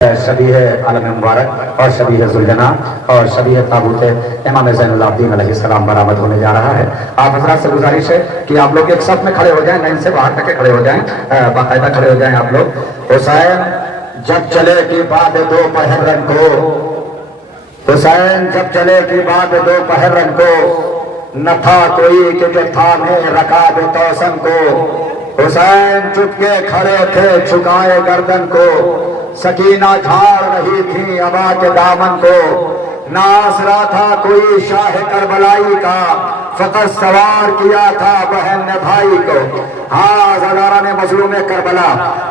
शबीह आलम मुबारक और शबीह जुलजना और शबीह ताबूत इमाम ज़ैनुल आबिदीन अलैहिस्सलाम बरामद होने जा रहा है। आप हज़रात से गुजारिश है कि आप लोग एक साथ में खड़े हो जाएं, लाइन से बाहर तक खड़े हो जाएं, बाकायदा खड़े हो जाएं आप लोग। हुसैन जब चले की बात दोपहर रंग को, हुसैन जब चले की बात दोपहर रंग को, न था कोई कि जो थामे रकाब तौसन को। हुसैन चुपके खड़े थे झुकाए गर्दन को, सकीना झाड़ रही थी अबा के दामन को। नासरा था कोई शाह करबलाई का, फकत सवार किया था बहन ने भाई को। हाँ ज़रारा ने मजलूम करबला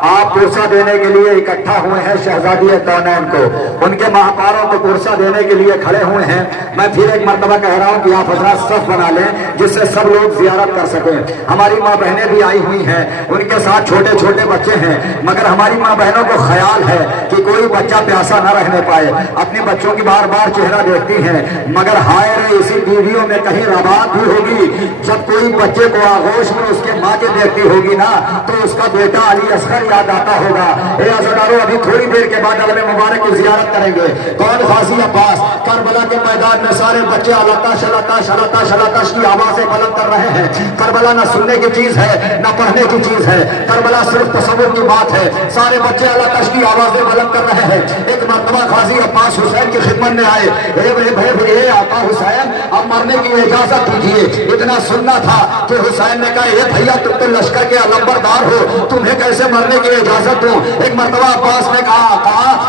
आप पुरसा देने के लिए इकट्ठा हुए हैं शहजादी कौनैन को, उनके महापारों को पुरसा देने के लिए खड़े हुए हैं। मैं फिर एक मर्तबा कह रहा हूँ कि आप हजरात सफ बना लें जिससे सब लोग जियारत कर सकें। हमारी माँ बहनें भी आई हुई हैं, उनके साथ छोटे छोटे बच्चे हैं, मगर हमारी माँ बहनों को ख्याल है कि कोई बच्चा प्यासा न रहने पाए। अपने बच्चों की बार बार चेहरा देखती हैं, मगर हाय रे इसी बीवियों में कहीं रबात भी होगी। जब कोई बच्चे को आगोश में उसके माँ के देखती होगी ना, तो उसका बेटा अली असगर याद आता होगा। ए अज़दारो, अभी थोड़ी देर के बाद अलम मुबारक की जियारत करेंगे। कौन गाजी अब्बास करबला के मैदान में सारे बच्चे अलाताश अलाताश अलाताश अलाताश की आवाजें बुलंद कर रहे हैं। करबला ना सुनने की चीज है ना पढ़ने की चीज है, करबला सिर्फ तसव्वुर की बात है। सारे बच्चे अलाताश की आवाजें बुलंद कर रहे हैं। एक मर्तबा गाजी अब्बास हुसैन की खिदमत में आए, ए आका हुसैन अब मरने की इजाजत दीजिए। इतना सुनना था कि हुसैन ने कहा, ये भैया तुम तो लश्कर के अलंबरदार हो, तुम्हें कैसे मरने की इजाजत दूं। एक मर्तबा अब्बास ने कहा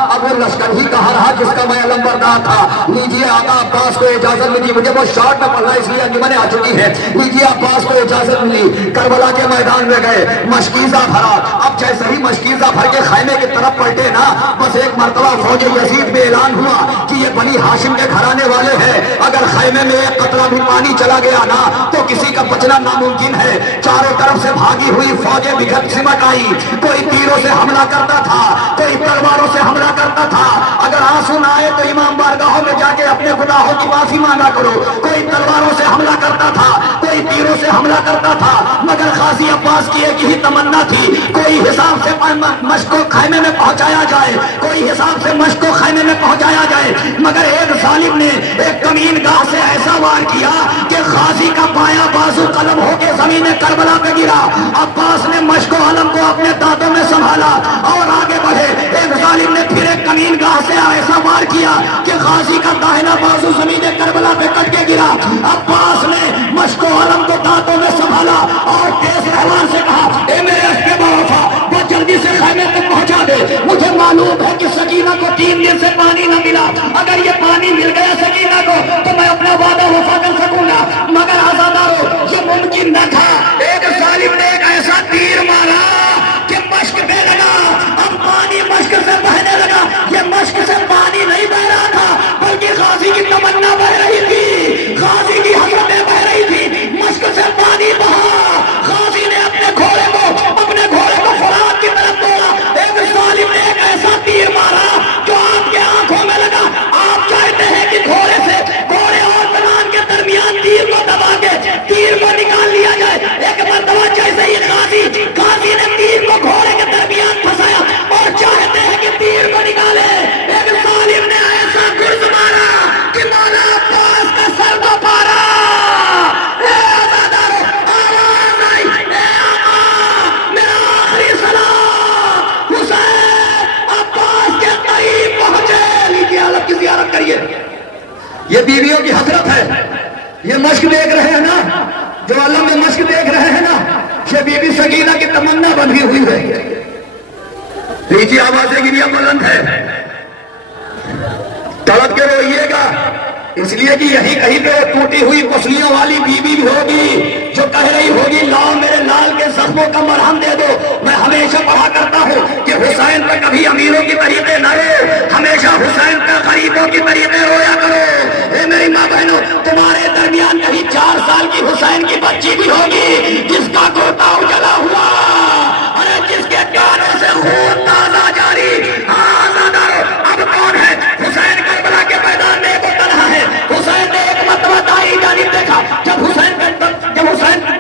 अब वो लश्कर ही कहा रहा जिसका मैं अलंबरदार था। लीजिए आका अब्बास को इजाजत मिली, मुझे वो शॉर्ट में पढ़ना इसलिए अंजुमन आ चुकी है। लीजिए अब्बास को इजाजत मिली, करबला के मैदान में गए, मशकीजा भरा। अब जैसे ही मशकीजा भर के खैमे की तरफ पलटे ना, बस एक मर्तबा फौज यजीद में ऐलान हुआ कि ये बनी हाशिम के घराने वाले हैं। अगर खैमे में एक कतरा भी पानी चला गया ना, तो किसी का बचना नामुमकिन है। चारों तरफ से भागी हुई फौजें बिखर सिमट आई। कोई तीरों से हमला करता था, कोई तलवारों से हमला करता था। अगर आंसू ना आए तो इमाम बारगाहों में जाके अपने गुनाहों की माफी मांगा करो। कोई तलवारों से हमला करता था, कोई तीरों से हमला करता था, मगर गाजी अब्बास की एक ही तमन्ना थी, कोई हिसाब से मश्क को खैमे में पहुंचाया जाए, कोई हिसाब से मश्क को खैमे में पहुंचाया जाए। मगर एक जालिम ने एक कमीन गाह से ऐसा वार किया कि गाजी का बायां बाजू कलम होके जमीन करबला पे गिरा। अब्बास ने मश्क आलम को अपने दांतों में संभाला और आगे बढ़े। एक जालिम ने फिर एक कमीन गाह से ऐसा वार किया कि गाजी का दाहिना बाजू जमीन करबला पे कट के गिरा। अब्बास ने मश्क आलम को दांतों में संभाला और तेज रहमान से कहा, ए मेरे अश्के बावफा, वो जल्दी से खैमे तक पहुंचा दे। मुझे मालूम है कि सकीना को 3 दिन से पानी न मिला, अगर ये पानी मिल गया सकीना को तो मैं अपना वादा वफा कर सकूंगा। मगर आज़ादारो, ये मुमकिन न था। एक जालिम ने एक ऐसा तीर मारा कि मश्क बह लगा। अब पानी मश्क से बहने लगा। ये मश्क से पानी नहीं बह रहा था, बल्कि गाजी की तमन्ना बह रही थी, गाजी की हसरतें बह रही थी। मश्क से पानी बहा। गाजी ने अपने घोड़े को फरात की तरफ दौड़ा। एक जालिम ने एक ऐसा तीर मारा जो आपके आंखों में लगा। आप चाहते हैं कि घोड़े और कमान के दरमियान तीर को दबा के तीर को निकाल लिया जाए। एक मर्तबा जैसे ही गाजी ने तीर को घोड़े के दरमियान फंसाया और चाहते हैं कि तीर को निकाले, एक जालिम ने ऐसा गुर्ज मारा कि मौला अब्बास का सर को पारा। आवाज आई, ए आका, मेरा आखिरी सलाम। हुसैन अब्बास के करीब पहुंचे। लीजिए आलम की जियारत करिए। ये बीवियों की हसरत है। ये मश्क देख रहे हैं ना, जो आलम में मश्क देख रहे हैं ना, ये बीबी सकीना की तमन्ना बंधी हुई है। लीजिए आवाजें गिरिया बुलंद है, तड़प के रोइएगा, इसलिए कि यही कहीं पे टूटी हुई पसलियों वाली बीबी भी होगी जो कह रही होगी, लाओ मेरे लाल के जख्मों का मरहम दे दो। मैं हमेशा पढ़ा करता हूँ कि हुसैन पर कभी अमीरों की तरीके न रो, हमेशा हुसैन पर गरीबों की तरीके रोया करो। ए मेरी माँ बहनों, तुम्हारे दरमियान कहीं 4 साल की हुसैन की बच्ची भी होगी जिसका गोता उजला हुआ, अरे जिसके कानों से खून ताजा जारी। अब कौन है? हुसैन करबला के मैदान में वो तन्हा है। हुसैन ने एक मर्तबा दाई जानिब देखा। जब हुसैन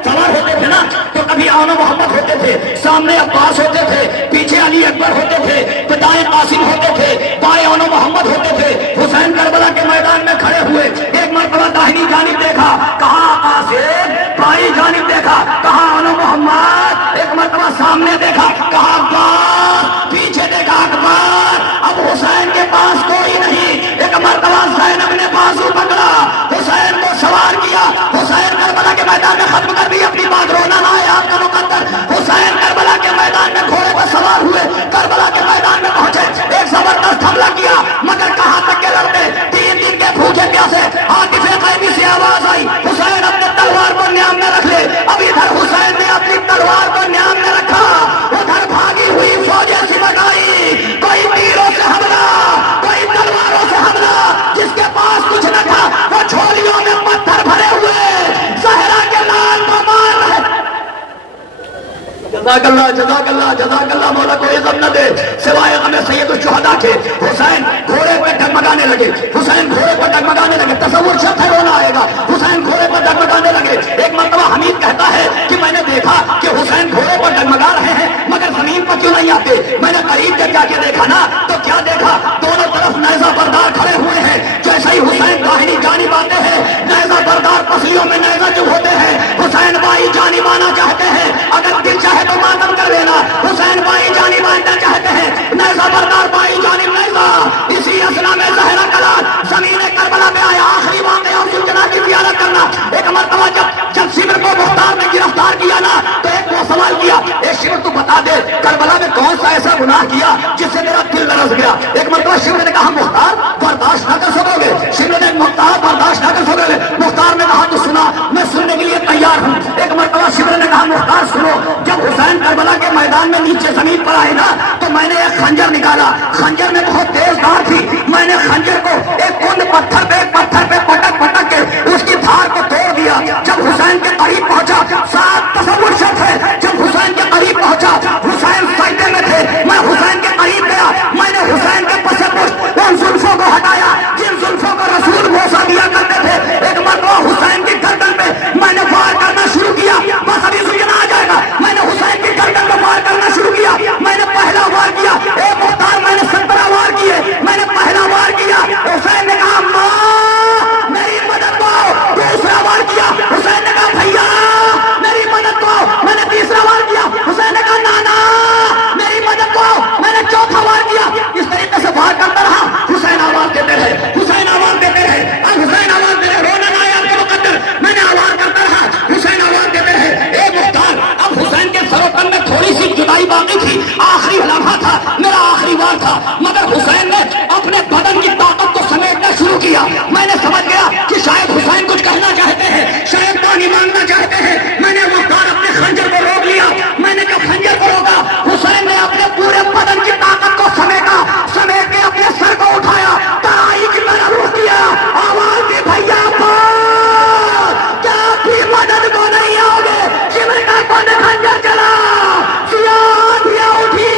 सवार होते थे ना, तो कभी आना मोहम्मद होते थे, सामने अब्बास होते थे, पीछे अली अकबर होते थे, पिताए दाएं कासिम होते थे, बाएं ओनो मोहम्मद होते थे। हुसैन करबला के मैदान में खड़े हुए, एक मरतबा दाहिनी जानिब देखा, कहाँ कासिम, बाईं जानिब देखा, कहाँ ओनो मोहम्मद, एक मरतबा सामने देखा, कहाँ अब्बास, पीछे देखा अकबर। अब हुसैन के पास कोई नहीं। एक मरतबा ज़ैनब ने बाजू पकड़ा, हुसैन को सवार किया। हुसैन करबला के मैदान में खत्म कर दी अपनी बात, रोना ना है आपका मुकद्दर। हुसैन करबला के मैदान में घोड़े पर सवार हुए, करबला के मैदान में पहुंचे, एक जबरदस्त हमला किया, मगर कहां तक के लड़ते, 3 दिन के भूखे प्यासे। आतिफे ग़ैबी से आवाज आई, हुसैन अपने तलवार को न्याम में रख ले। अब इधर हुसैन ने अपनी तलवार को न्याम में रखा, उधर भागी हुई फौजें सिमट आई, कोई तीरों से हमला, कोई तलवारों से हमला। जिसके पास कुछ न था वो झोलियों में पत्थर भरे हुए ज़हरा के लाल को मार रहे। जज़ाकल्लाह जज़ाकल्लाह जज़ाकल्लाह, मौला को इज़्ज़त न दे सिवाय हमें सैयद शुहदा के। हुसैन घोड़े पर डगमगाने लगे, हुसैन घोड़े पर डगमगाने लगे, तसव्वुर शब्द है रोना आएगा। हुसैन घोड़े पर डगमगाने लगे। एक मरतबा हमीद कहता है कि मैंने देखा कि हुसैन घोड़े पर डगमगा रहे हैं, मगर जमीन पर क्यों नहीं आते। मैंने करीब के जाके देखा ना, तो क्या देखा, दोनों तरफ नेज़ा बरदार खड़े हुए हैं। जैसे ही हुसैन दाहिनी जानिब आते हैं, नेज़ा बरदार पसलियों में नेज़ा जो होते हैं, हुसैन बाई जानिब आना चाहते हैं। अगर दिल चाहे तो मातम कर देना, हुसैन बाई जानिब आना चाहते हैं, नेज़ा बरदार बाई जानिब नेज़ा। इसी असना में ज़हरा कलाल ज़मीन करबला में आया। आखिरी वाक़या और जुलजना की ज़ियारत करना। एक मरतबा जब शिमर को मुख्तार ने गिरफ्तार किया ना, तो एक वो सवाल किया, ए शिमर तू बता दे करबला में कौन सा ऐसा गुनाह किया जिससे मेरा दिल लरस गया। एक मरतबा शिमर ने कहा मुख्तार बर्दाश्त न कर सकोगे। शिमर ने मुख्तार बर्दाश्त न कर सकोगे। मुख्तार ने कहा तो सुना, मैं सुनने के लिए तैयार हूँ। एक मरतबा शिमर ने कहा मुख्तार सुनो, जब हुसैन करबला के मैदान में नीचे जमीन पर आए ना, तो मैंने एक खंजर निकाला, खंजर में बहुत तेज धार थी। मैंने खंजर को एक कुंद पत्थर पे पटक पटक के उसकी धार को तोड़ दिया। जब हुसैन के करीब पहुंचा, साथ तसव्वुर शब्द है, जब हुसैन के करीब पहुंचा, हुसैन सजदे में थे, मैं हुसैन के करीब गया, मैंने हुसैन के पसे पुष्ट उन जुल्फों को हटाया जिन जुल्फों को रसूल बोसा दिया करते थे। एक मरतबा हुसैन की गर्दन पे मैंने वार करना शुरू किया, बस अभी सुनना आ जाएगा। मैंने हुसैन की गर्दन पे वार करना शुरू किया, मैंने पहला वार किया, ए मुख्तार मैंने 17 वार किए, मैंने पहला वार किया। हुसैन ने कहा माँ मेरी मदद करो, दूसरा वार किया। हुसैन ने कहा भैया मेरी मदद करो, मैंने तीसरा वार किया। हुसैन ने कहा नाना मेरी मदद करो, मैंने चौथा वार किया। इस तरीके से वार करता रहा। हुसैन आवाज देते रहे, हुसैन आवाज देते रहे, अब हुसैन आवाज दे रहे, रोना ना यार के मुकद्दर, मैंने आवाज करता रहा, हुसैन आवाज देते रहे। ए मुख्तार, अब हुसैन के सरोतन में थोड़ी सी जुदाई बाकी थी, आखिरी लम्हा था, मेरा आखिरी वार था, मगर हुसैन ने अपने बदन की ताकत को समेटना शुरू किया। मैंने समझ गया कि शायद हुसैन कुछ कहना चाहते हैं, शायद पानी मांगना चाहते हैं। मैंने मुख्तार अपने खंजर को रोक लिया। मैंने जब खंजर को रोका, हुसैन ने अपने पूरे बदन की ताकत को समेटा, समेट के अपने सर को उठाया, तराई की तरफ रुख किया, आवाज दी भैया क्या आपकी मदद को नहीं आओगे। जिब्रील का कौन खंजर चला, सियाह उठी,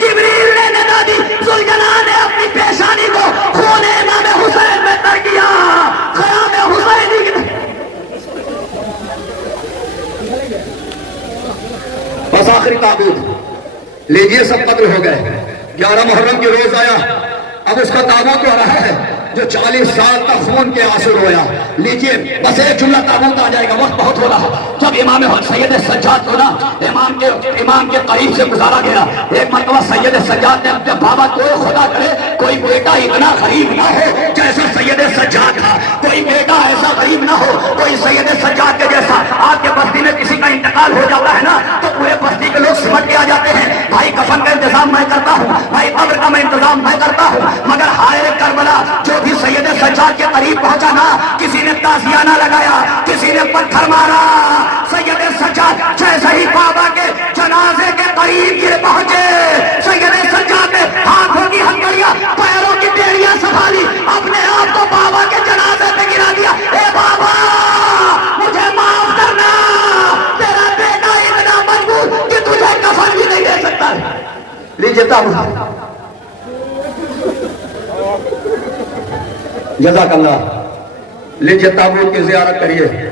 जिब्रील ने नदा दी, सुलझना ने अपनी पेशानी को खून इमाम हुसैन में तर किया। ख़याम हुसैनी बस आखिरी ताबूत लीजिए, सब कत्ल हो गए। 11 मुहर्रम की रोज आया, अब उसका ताबूत हो रहा है जो 40 साल तक खून के आंसू रोया। लीजिए बस एक जुमला ताबूत आ जाएगा, वक्त बहुत हो रहा। जब इमाम सैयद सज्जाद को ना इमाम के करीब से गुजारा गया। एक मरतबा सैयद सज्जाद ने अपने बाबा को, खुदा करे कोई बेटा इतना गरीब ना हो जैसा सैयद सज्जाद था, कोई बेटा ऐसा गरीब ना हो, कोई सैयद सज्जाद के जैसा। आपके बस्ती में किसी का इंतकाल हो जाता है ना, तो पूरे बस्ती के लोग सिमट के आ जाते हैं, भाई कफन का इंतजाम मैं करता हूँ, भाई कब्र का मैं इंतजाम मैं करता हूँ। मगर हाय करबला, जो भी सैयद सज्जाद के करीब पहुंचा ना, किसी ने ताजियाना लगाया, किसी ने पत्थर मारा। सैयद सज्जाद जैसे ही बाबा के जनाजे के करीब गिर पहुंचे, सैयद सज्जाद ने हाथों की हथकड़ियां, पैरों की टेड़ियां संभाली, अपने आप को बाबा के जनाजे पे गिरा दिया। ए बाबा मुझे माफ करना, तेरा बेटा इतना मजबूर कि तुझे कफन भी नहीं दे सकता। लीजिए ताबूत, जज़ाकल्लाह, लीजिए ताबूत की ज़ियारत करिए।